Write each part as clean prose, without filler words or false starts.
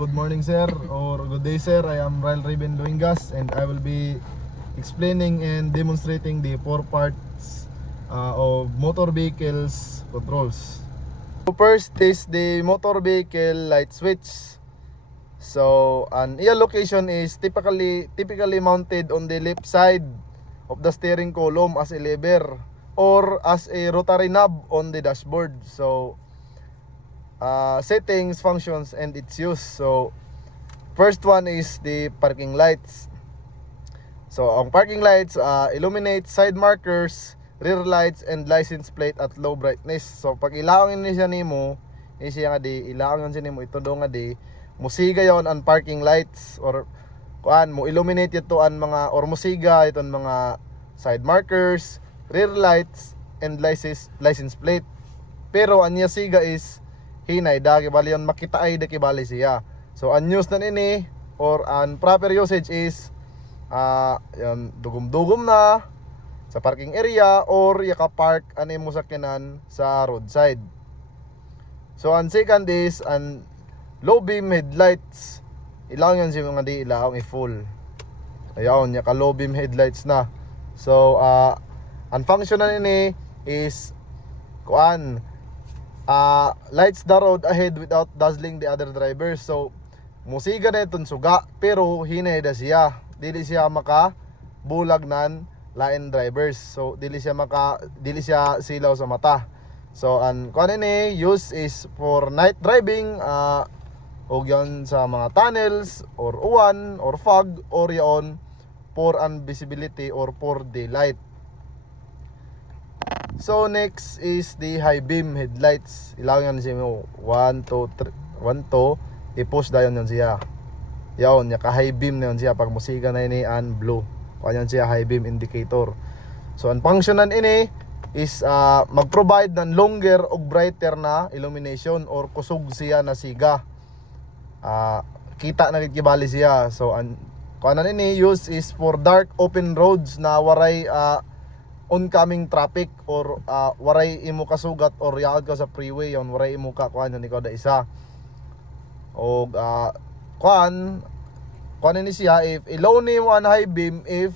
good morning sir, or good day sir. I am Ryle Raven Duingas and I will be explaining and demonstrating the 4 parts of motor vehicles controls. So first is the motor vehicle light switch. So an EL location is typically mounted on the left side of the steering column as a lever or as a rotary knob on the dashboard. So settings, functions, and its use. So first one is the parking lights. So ang parking lights illuminate side markers, rear lights, and license plate at low brightness. So pag ilaawin ni siya nimo, siya nga di ilaawin siya nimo, ito do nga di musiga yon ang parking lights, or kuan mo illuminate ito ang mga, or musiga ito ang mga side markers, rear lights, and license plate. Pero anya siga is hinay da kibali yon makita ay da kibali siya. So unused na nini, or an proper usage is yan dugom-dugom na sa parking area or yaka-park ani mo sakyanan sa roadside. So ang second is an low beam headlights. Ilaw yan si mga di ilaw i-full. Ayaw yaka low beam headlights na. So ang function na nini is kuan lights the road ahead without dazzling the other drivers. So musiga na itong suga pero hinay da siya, dili siya maka bulag nan lain drivers. So dili siya silaw sa mata. So ang kuan ni use is for night driving, og yan sa mga tunnels or uwan or fog, or yon for invisibility or for daylight. So next is the high beam headlights. Ilaw yan siya mo 1, 2, 3, 1, 2 i-push dayon yan siya. Yaon yaka high beam na yan siya pag musiga na ini an blue. Kuan yan siya high beam indicator. So ang function ini is mag-provide ng longer og brighter na illumination or kusog siya na siga. Kita na kibali siya. So ang kuan ini use is for dark open roads na waray oncoming traffic, or waray imo kasugat or yaad ka sa freeway, yon waray imo ka kuan ni kada isa. O kuan ni siya if ilaw ni mo an high beam if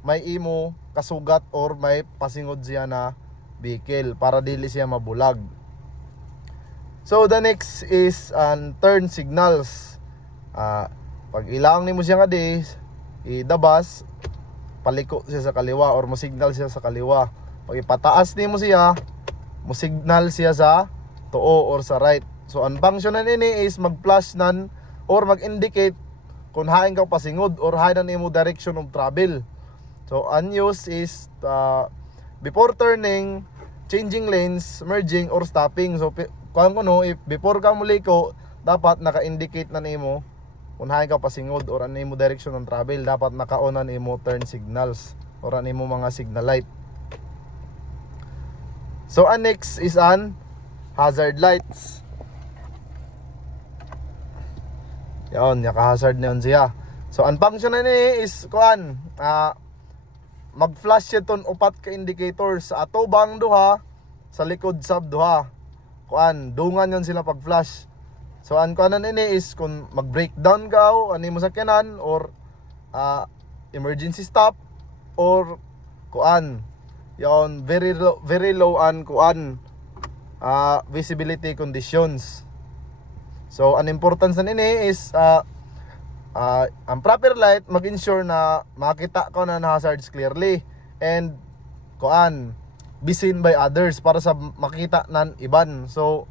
may imo kasugat or may pasingod siya na vehicle para dili siya mabulag. So the next is an turn signals. Pag ilang nimo siya nga di idabas, paliko siya sa kaliwa or mo signal siya sa kaliwa. Pag ipataas nimo siya, mo signal siya sa tuo or sa right. So ang function na nini is mag-flash nan or mag-indicate kung hain ka pasingod or hain na nimo direction of travel. So unused is before turning, changing lanes, merging, or stopping. So kung ano, if before ka muliko, dapat naka-indicate na nimo kung hain ka pasingod or ano mo direction ng travel, dapat naka-on na nimo turn signals or ano mo mga signal light. So next is an hazard lights. Yan, naka-hazard na yun siya. So ang function na ni is kuan mag-flash iton upat ka indicators sa atubang duha, sa likod sab duha. Kuan dungan yon sila pag-flash. So ang kuan nini is kung mag-breakdown ka o ani mo sakyanan, or emergency stop, or kuan yon very low an kuan visibility conditions. So ang importance na nini is ang proper light mag-ensure na makita ko na hazards clearly and kuan be seen by others para sa makita nan iban. So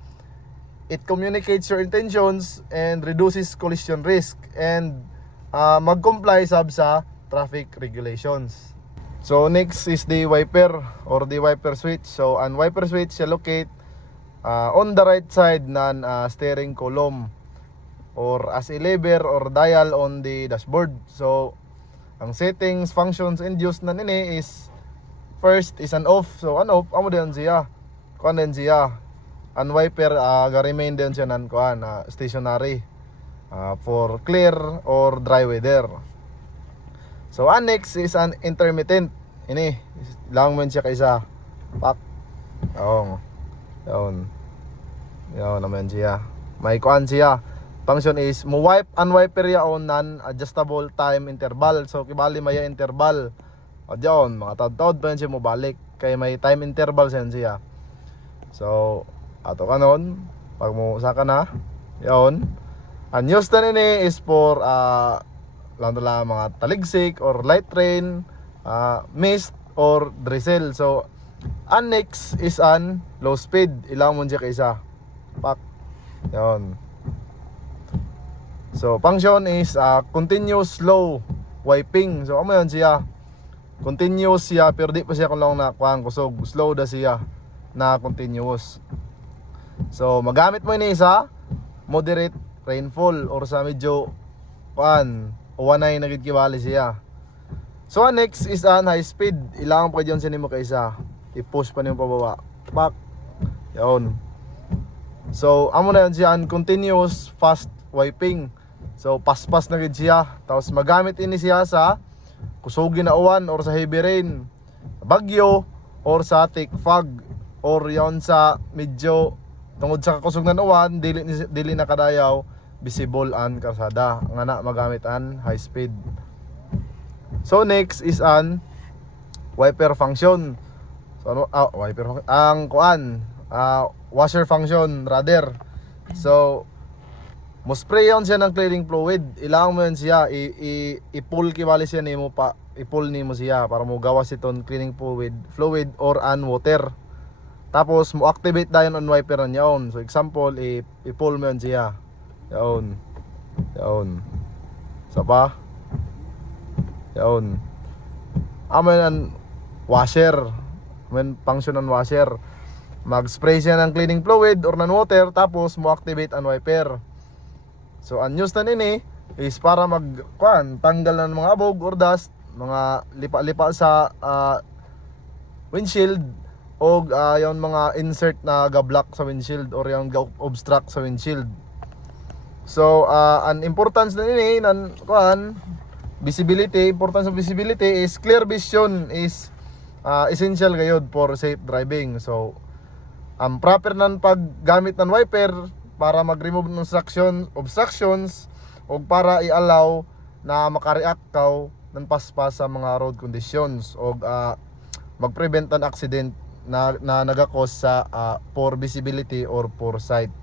it communicates your intentions and reduces collision risk and mag-comply sab sa traffic regulations. So next is the wiper or the wiper switch. So ang wiper switch siya locate on the right side ng steering column or as a lever or dial on the dashboard. So ang settings, functions, and use na nini is first is an off. So an off amo din siya. Kuan din siya. Ang wiper ga-remain din siya nan kuan stationary for clear or dry weather. So next is an intermittent. Ini lang man siya kaysa pak. Yun naman siya. May kuan siya. function is mo wipe unwiper yaon non-adjustable time interval. So kibali maya interval. O diyon, mga taod-taod pa yun siya mo balik. Kaya may time interval siya. So ato kanon pag mo saka na yaon. Ang use na nini is for lang mga taligsik or light rain, mist or drizzle. So ang next is an low speed. Ilang mo siya kaysa pak yaon. So function is continuous slow wiping. So amo yun siya, continuous siya pero di pa siya kung lang na kuang kusog, slow da siya na continuous. So magamit mo ini sa moderate rainfall or sa medyo kuan uwanay na gid kiwali siya. So next is an high speed. Ilang pa diyon sinimo kaysa i-push pa niyo pababa pak yaon. So amo na yun siya an continuous fast wiping. So paspas na gid siya. Tapos magamit ini siya sa kusogin na uwan or sa heavy rain, bagyo or sa thick fog or yon sa medyo tungod sa kusog na uwan dili na kadayaw visible an karsada nga na magamit an high speed. So next is an wiper function. So ano wiper function ang kuan washer function rather. So mo spray yon siya ng cleaning fluid. Ilang mo yun siya i-pull kibali siya nimo pa i-pull nimo siya para mo gawas iton cleaning fluid or an water. Tapos mo activate dayon on wiper niyaon. So example i-pull mo yun siya. Yaon. Sapa. Yaon. Amen an washer. Amen function an washer. Mag-spray siya ng cleaning fluid or ng water tapos mo activate an wiper. So ang use na nini is para tanggal ng mga abog or dust, mga lipa-lipa sa windshield o yung mga insert na ga-block sa windshield or yung ga-obstruct sa windshield. So ang importance na nini ng importance of visibility is clear vision is essential gayud for safe driving. So ang proper nan paggamit ng wiper para mag-remove ng obstructions o para i-allow na makareact ka ng paspas sa mga road conditions o mag-prevent an accident na nagakos sa poor visibility or poor sight.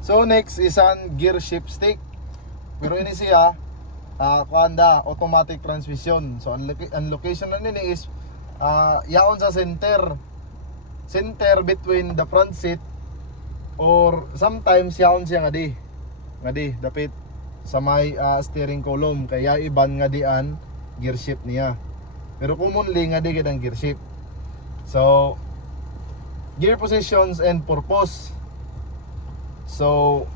So next is an gear shift stick. Pero ini siya automatic transmission. So ang location na nini is yaon sa center between the front seat or sometimes yaon siya nga di dapit sa may steering column kaya iban nga di an gear shift niya. Pero commonly nga di gid ang gear shift. So gear positions and purpose. So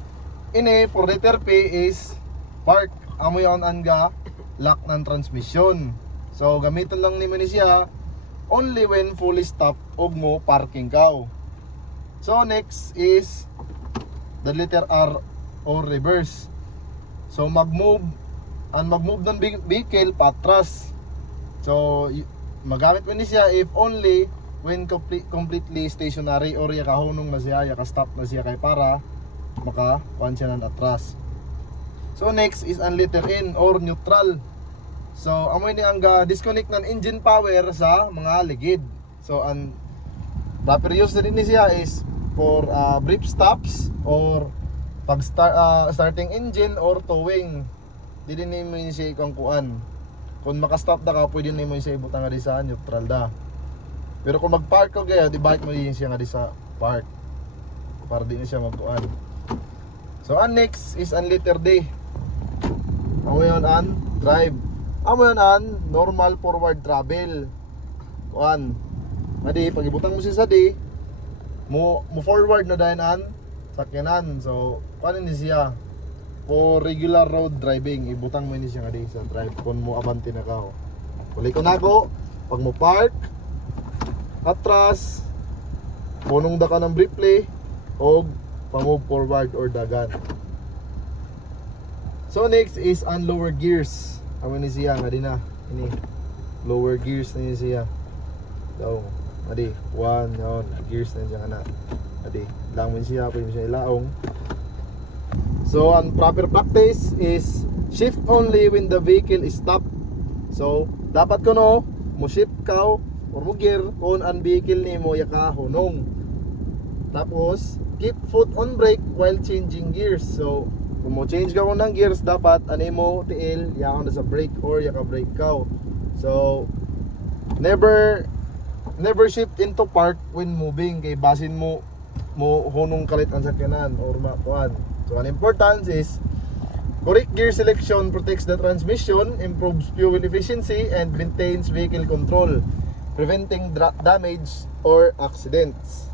ini for letter P is park. Amo yaon an ga lock ng transmission. So gamiton lang nimo ni siya only when fully stop og mo parking ka. So next is the letter R or reverse. So mag-move ng vehicle patras. So magamit mo ni siya if only when completely stationary or yakahunong na siya, yaka-stop na siya kay para maka-kuan siya ng atras. So next is ang letter N or neutral. So amoy ni ang disconnect ng engine power sa mga ligid. So ang proper use din ni siya is for brief stops or pag starting engine or towing. Dili ni mo siya ikang kuan. Kung maka-stop da ka, pwede ni mo siya ibutang nga di sa neutral da. Pero kung mag-park ka gaya, di-bike mo din siya nga di sa park para di na siya magkuan. So ang next is ang letter D. Amo yun an drive. Amo yun an normal forward travel. Kuan. Adi, pag ibutang mo siya sa D, mo forward na dahil an sakyanan. So kuan ni siya for regular road driving. Ibutang mo ni siya nga di sa drive kung mo abante na ka. Uli ko na ko, pag mo park atras, punong da ka ng briefly o pamove forward or dagan. So next is ang lower gears. Amo ni siya nga di na ini lower gears na ni siya. So adi 1 yon gears na siya na adi lang mo siya pwede siya ilaong. So ang proper practice is shift only when the vehicle is stopped. So dapat kuno mo shift ka or mo gear kung ang vehicle nimo yaka hunong. Tapos keep foot on brake while changing gears. So kung mo change ka ng gears, dapat ani mo tiil yaon na sa brake or yaka brake ka. So never shift into park when moving kay basin mo hunong kalit ang sakyanan or makuan. So ang importance is correct gear selection protects the transmission, improves fuel efficiency, and maintains vehicle control, preventing damage or accidents.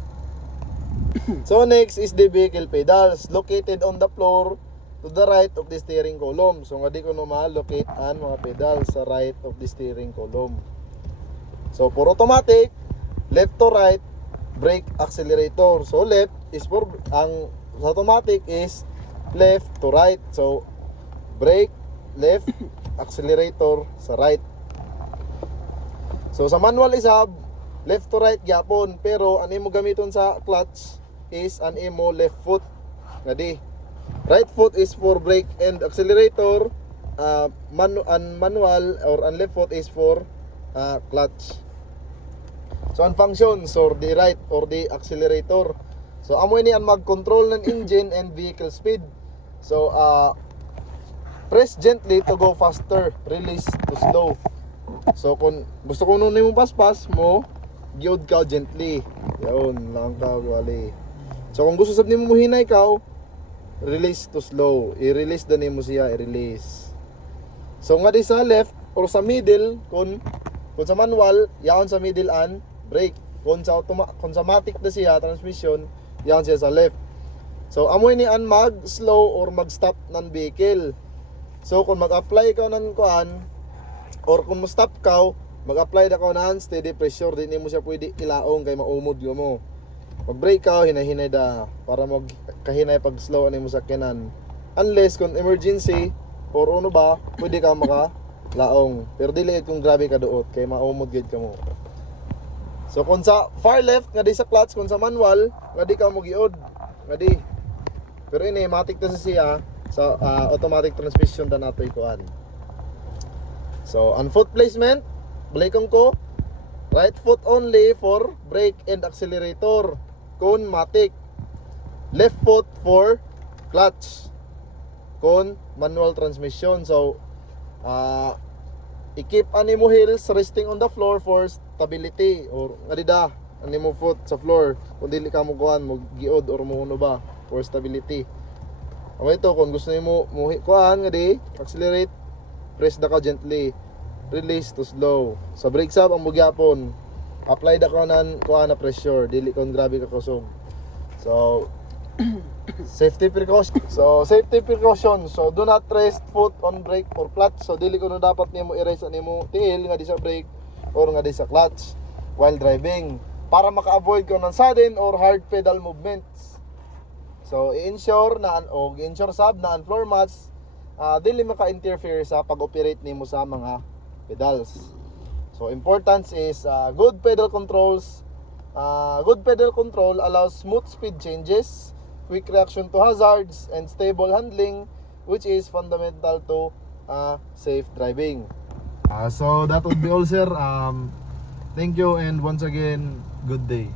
So next is the vehicle pedals located on the floor to the right of the steering column. So nga di ko ma-locate ang mga pedals sa right of the steering column. So for automatic, left to right, brake, accelerator. So left is for ang automatic is left to right. So brake, left, accelerator sa right. So sa manual isab, left to right gyapon, pero ano mo gamiton sa clutch is an imo left foot. Ngadi. Right foot is for brake and accelerator, manual or ang left foot is for clutch. So ang functions or the right or the accelerator. So amo ini ang mag-control ng engine and vehicle speed. So press gently to go faster, release to slow. So kung gusto ko nun mo paspas mo, giod ka gently. Yaon lang ka wali. So kung gusto sab nimo muhinay ka, release to slow. I-release din nimo siya, i-release. So nga di sa left or sa middle, kung sa manual, yaon sa middle and brake. Kung sa automatic na siya, transmission, yaon siya sa left. So amoy ni an mag-slow or mag-stop ng vehicle. So kung mag-apply ka ng kuan or kung mo-stop ka, mag-apply na ka ng steady pressure, di mo siya pwede ilaong kay maumod mo. Mag-brake ka, hinay-hinay da para magkahinay pag slow ani mo sakyanan. Unless kung emergency or ano ba, pwede ka maka-laong. Pero dili kung grabe ka duot kay maumod gid ka mo. So kung sa far left nga di sa clutch, kung sa manual nga di ka mo giod, nga di. Pero ini matic ta siya sa automatic transmission ta natoy kuan. So on foot placement, balikon ko, right foot only for brake and accelerator. Kung matic, left foot for clutch kung manual transmission. So i-keep ani mo heels resting on the floor for stability or adida ani mo foot sa floor kung dili ka mo kuan mo giod or mo uno ba for stability. Amo ito kung gusto nimo mo kuan nga di accelerate, press da ka gently, release to slow. Sa brake sab ang mugyapon, apply da ka nan kuan na pressure, dili kon grabe ka kusog. So safety precaution. So do not rest foot on brake or clutch. So dili ko na dapat nimo i-rest ani mo tiil nga di sa brake or nga di sa clutch while driving para maka-avoid ko ng sudden or hard pedal movements. So i-ensure sab na ang floor mats dili maka-interfere sa pag-operate nimo sa mga pedals. So importance is good pedal controls. Good pedal control allows smooth speed changes, quick reaction to hazards, and stable handling, which is fundamental to safe driving. So that would be all, sir. Thank you, and once again, good day.